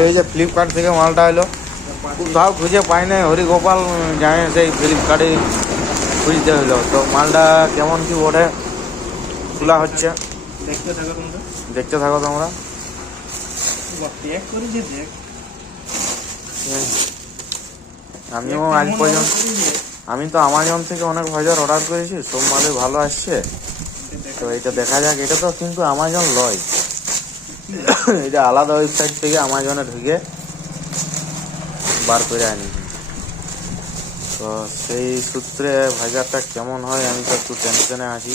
এই যে ফ্লিপকার্ট থেকে মালটা এলো, কোথাও খুঁজে পাই নাই, হরিগোপাল যায় সেই ফ্লিপকার্টে খুঁজতে হলো। তো মালটা কেমন কি ওঠে খোলা হচ্ছে, দেখতে থাকো তোমরা। আমিও আজ পর্যন্ত আমি তো আমাজন থেকে অনেক বাজার অর্ডার করেছি, সব মালে ভালো আসছে। তো এটা দেখা যাক, এটা তো কিন্তু আমাজন লয়, এটা আলাদা ওয়েবসাইট থেকে আমাজনে ঢুকে বার করে আনি। তো সেই সূত্রে বাজারটা কেমন হয় আমি তো একটু টেনশনে আছি,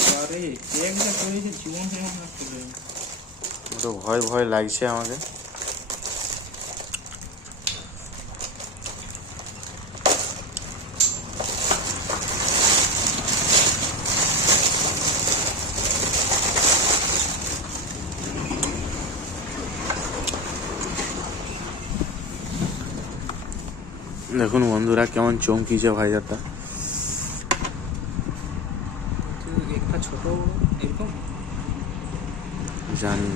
একটু ভয় ভয় লাগছে আমাকে। দেখুন বন্ধুরা কেমন চমকিছে ভাইজারটা, ছোট এরকম জানি।